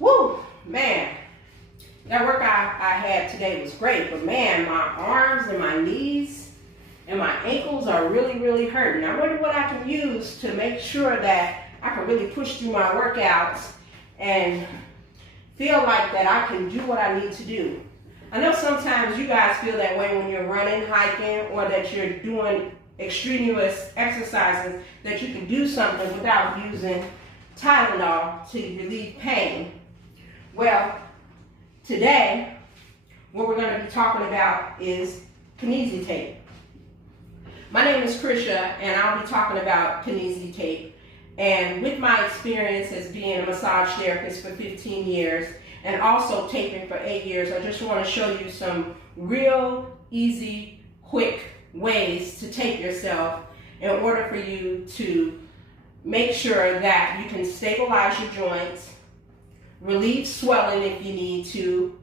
Woo, man. That workout I had today was great, but man, my arms and my knees and my ankles are really, really hurting. I wonder what I can use to make sure that I can really push through my workouts and feel like that I can do what I need to do. I know sometimes you guys feel that way when you're running, hiking, or that you're doing extraneous exercises, that you can do something without using Tylenol to relieve pain. Well, today, what we're going to be talking about is kinesiology tape. My name is Krisha, and I'll be talking about kinesiology tape. And with my experience as being a massage therapist for 15 years, and also taping for 8 years, I just want to show you some real easy, quick ways to tape yourself in order for you to make sure that you can stabilize your joints, relieve swelling if you need to,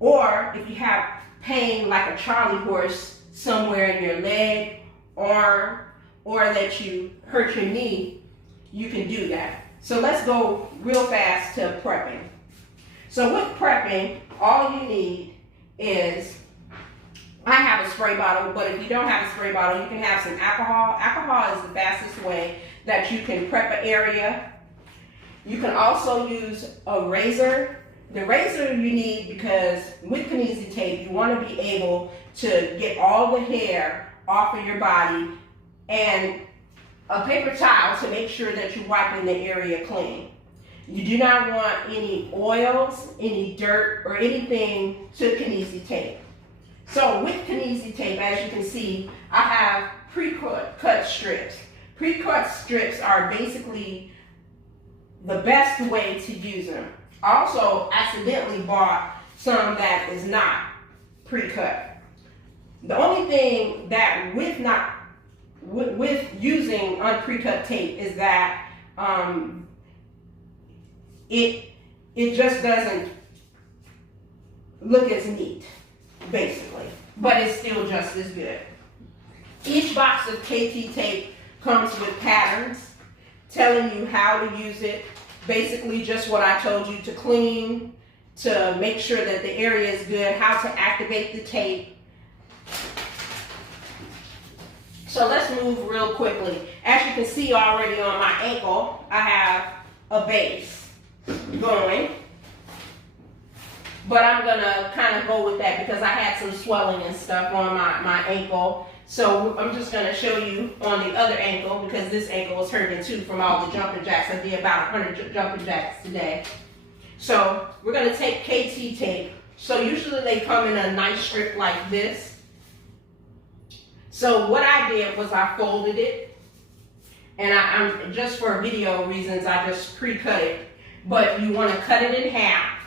or if you have pain like a Charlie horse somewhere in your leg, arm, or that you hurt your knee, you can do that. So let's go real fast to prepping. So with prepping, all you need is, I have a spray bottle, but if you don't have a spray bottle, you can have some alcohol. Alcohol is the fastest way that you can prep an area. You can also use a razor. The razor you need because with kinesiology tape, you want to be able to get all the hair off of your body, and a paper towel to make sure that you're wiping the area clean. You do not want any oils, any dirt, or anything to kinesiology tape. So with kinesiology tape, as you can see, I have pre-cut strips. Pre-cut strips are basically the best way to use them. I also accidentally bought some that is not pre-cut. The only thing that with using unprecut tape is that it just doesn't look as neat, basically, but it's still just as good. Each box of KT tape comes with patterns telling you how to use it, basically just what I told you, to clean, to make sure that the area is good, how to activate the tape. So let's move real quickly. As you can see already on my ankle, I have a base going, but I'm gonna kind of go with that because I had some swelling and stuff on my ankle. So I'm just gonna show you on the other ankle, because this ankle was hurting too from all the jumping jacks. I did about 100 jumping jacks today. So we're gonna take KT tape. So usually they come in a nice strip like this. So what I did was I folded it, and I'm just for video reasons, I just pre-cut it. But you want to cut it in half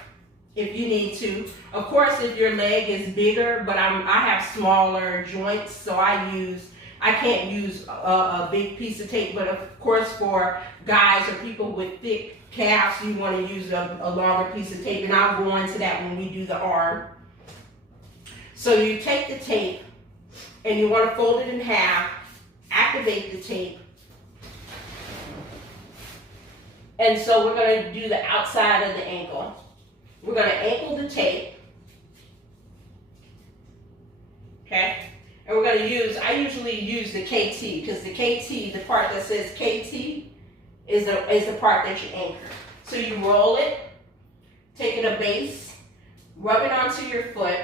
if you need to. Of course, if your leg is bigger, but I have smaller joints, so I can't use a big piece of tape. But of course, for guys or people with thick calves, you want to use a longer piece of tape, and I'll go into that when we do the arm. So you take the tape, and you want to fold it in half, activate the tape. And so we're going to do the outside of the ankle. We're going to ankle the tape. Okay? And we're going to use, I usually use the KT, because the KT, the part that says KT, is the part that you anchor. So you roll it, take it a base, rub it onto your foot,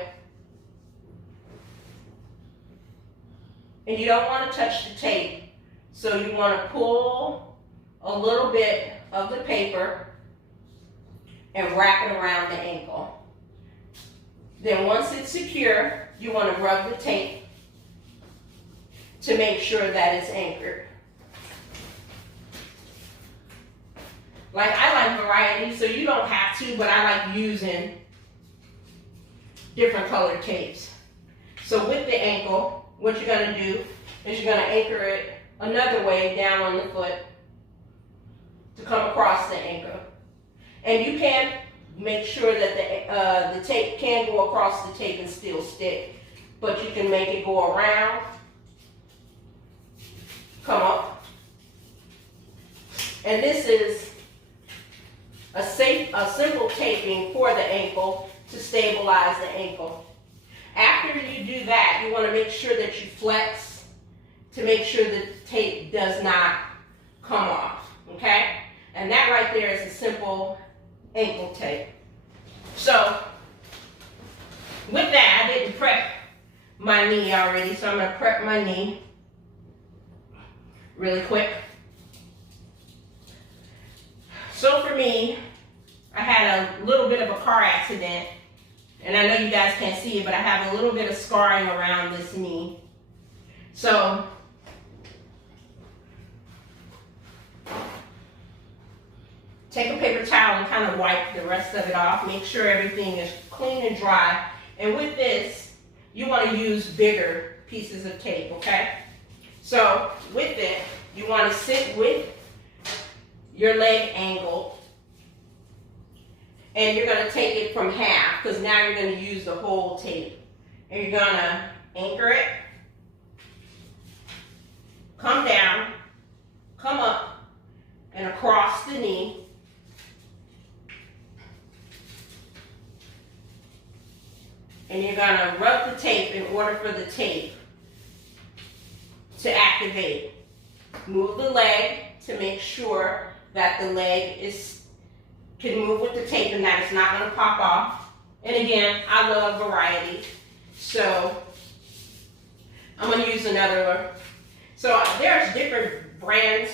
and you don't want to touch the tape. So you want to pull a little bit of the paper and wrap it around the ankle. Then once it's secure, you want to rub the tape to make sure that it's anchored. Like, I like variety, so you don't have to, but I like using different colored tapes. So with the ankle, what you're going to do is you're going to anchor it another way down on the foot to come across the ankle. And you can make sure that the tape can go across the tape and still stick, but you can make it go around, come up. And this is a safe a simple taping for the ankle to stabilize the ankle. After you do that, you want to make sure that you flex to make sure the tape does not come off, okay? And that right there is a simple ankle tape. So, with that, I didn't prep my knee already, so I'm going to prep my knee really quick. So for me, I had a little bit of a car accident, and I know you guys can't see it, but I have a little bit of scarring around this knee. So, take a paper towel and kind of wipe the rest of it off. Make sure everything is clean and dry. And with this, you want to use bigger pieces of tape, okay? So, with it, you want to sit with your leg angle, and you're going to take it from half, because now you're going to use the whole tape. And you're going to anchor it, come down, come up, and across the knee. And you're going to rub the tape in order for the tape to activate. Move the leg to make sure that the leg can move with the tape and that it's not going to pop off. And again, I love variety, so I'm going to use another one. So there's different brands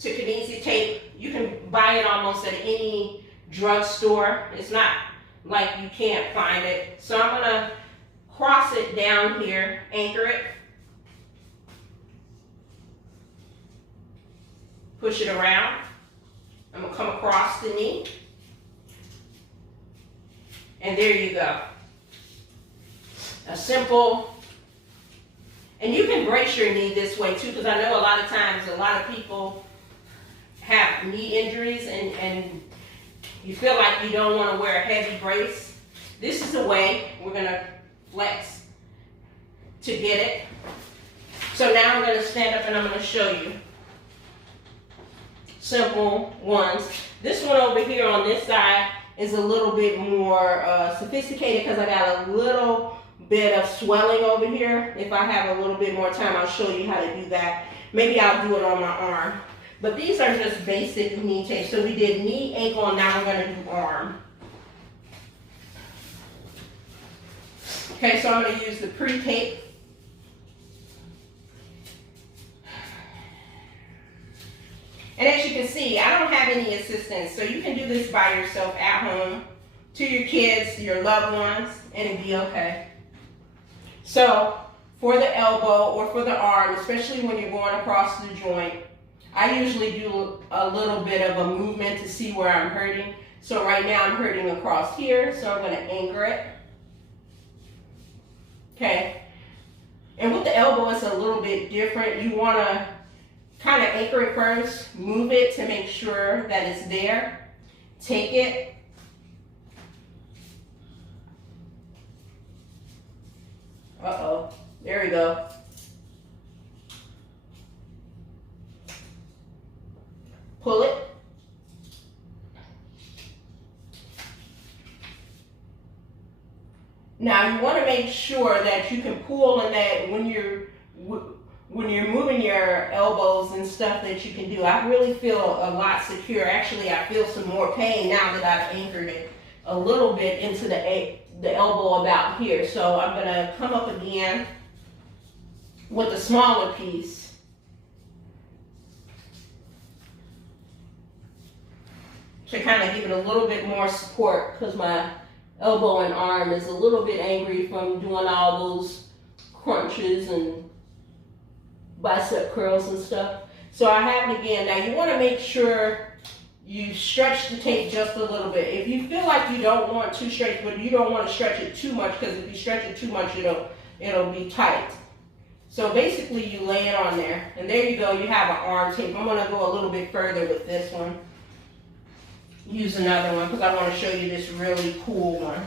to kinesio tape. You can buy it almost at any drugstore. It's not like you can't find it. So I'm going to cross it down here, anchor it, push it around. I'm going to come across the knee, and there you go. A simple, and you can brace your knee this way too, because I know a lot of times a lot of people have knee injuries and you feel like you don't want to wear a heavy brace. This is the way we're going to flex to get it. So now I'm going to stand up and I'm going to show you simple ones. This one over here on this side is a little bit more sophisticated because I got a little bit of swelling over here. If I have a little bit more time, I'll show you how to do that. Maybe I'll do it on my arm. But these are just basic knee tapes. So we did knee, ankle, and now we're going to do arm. Okay, so I'm going to use the pre-tape. And as you can see, I don't have any assistance. So you can do this by yourself at home, to your kids, your loved ones, and it'll be okay. So for the elbow or for the arm, especially when you're going across the joint, I usually do a little bit of a movement to see where I'm hurting. So right now I'm hurting across here, so I'm going to anchor it. Okay. And with the elbow, it's a little bit different. You want to kind of anchor it first, move it to make sure that it's there. Take it. Uh-oh. There we go. Pull it. Now you want to make sure that you can pull and that when you're moving your elbows and stuff that you can do. I really feel a lot secure. Actually, I feel some more pain now that I've anchored it a little bit into the elbow about here. So I'm going to come up again with a smaller piece. To kind of give it a little bit more support, because my elbow and arm is a little bit angry from doing all those crunches and bicep curls and stuff. So I have it again. Now you want to make sure you stretch the tape just a little bit. If you feel like you don't want to stretch, but you don't want to stretch it too much, because if you stretch it too much, it'll be tight. So basically you lay it on there, and there you go. You have an arm tape. I'm going to go a little bit further with this one. Use another one because I want to show you this really cool one.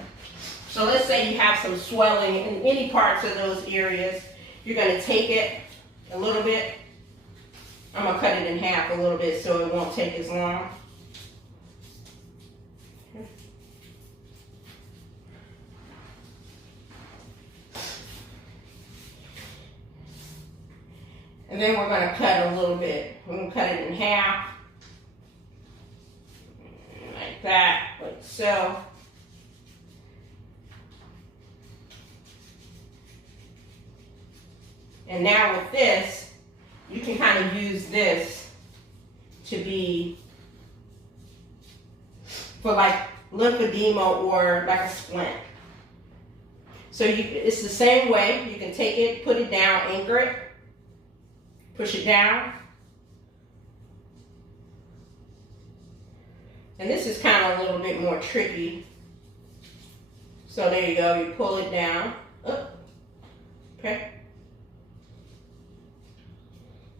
So let's say you have some swelling in any parts of those areas. You're going to take it a little bit. I'm going to cut it in half a little bit so it won't take as long. And then we're going to cut a little bit. We're going to cut it in half. Like that, like so. And now with this, you can kind of use this to be for like lymphedema or like a splint. So it's the same way. You can take it, put it down, anchor it, push it down. And this is kind of a little bit more tricky. So there you go, you pull it down. Up. Okay.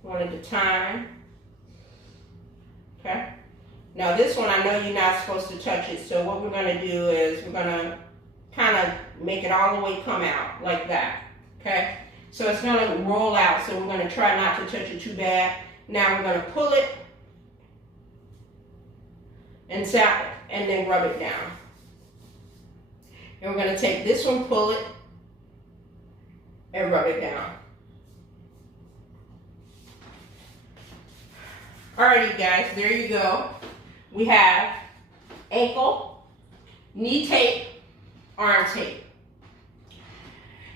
One at a time. Okay. Now this one, I know you're not supposed to touch it, so what we're going to do is we're going to kind of make it all the way come out like that. Okay. So it's going to roll out, so we're going to try not to touch it too bad. Now we're going to pull it and then rub it down. And we're going to take this one, pull it, and rub it down. Alrighty guys, there you go. We have ankle, knee tape, arm tape.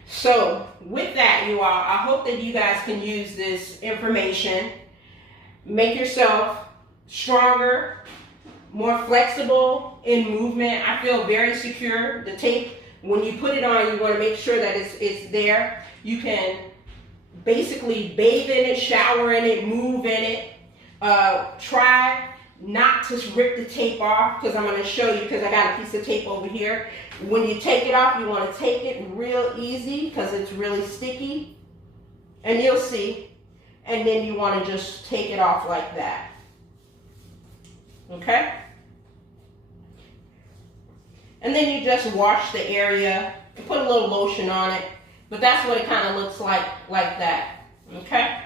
So with that, you all, I hope that you guys can use this information. Make yourself stronger, more flexible in movement. I feel very secure. The tape, when you put it on, you want to make sure that it's there. You can basically bathe in it, shower in it, move in it. Try not to rip the tape off, because I'm going to show you, because I got a piece of tape over here. When you take it off, you want to take it real easy because it's really sticky, and you'll see. And then you want to just take it off like that. Okay? And then you just wash the area and put a little lotion on it. But that's what it kind of looks like that. Okay?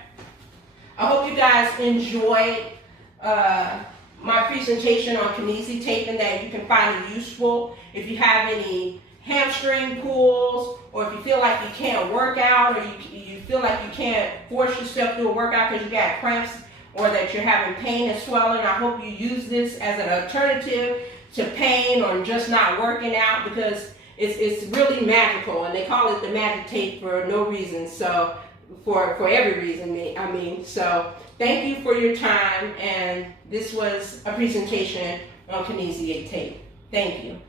I hope you guys enjoyed my presentation on kinesiology tape, and that you can find it useful. If you have any hamstring pulls, or if you feel like you can't work out, or you feel like you can't force yourself to a workout because you got cramps, or that you're having pain and swelling, I hope you use this as an alternative to pain or just not working out, because it's really magical, and they call it the magic tape for no reason. So for every reason, I mean. So thank you for your time, and this was a presentation on kinesiology tape. Thank you.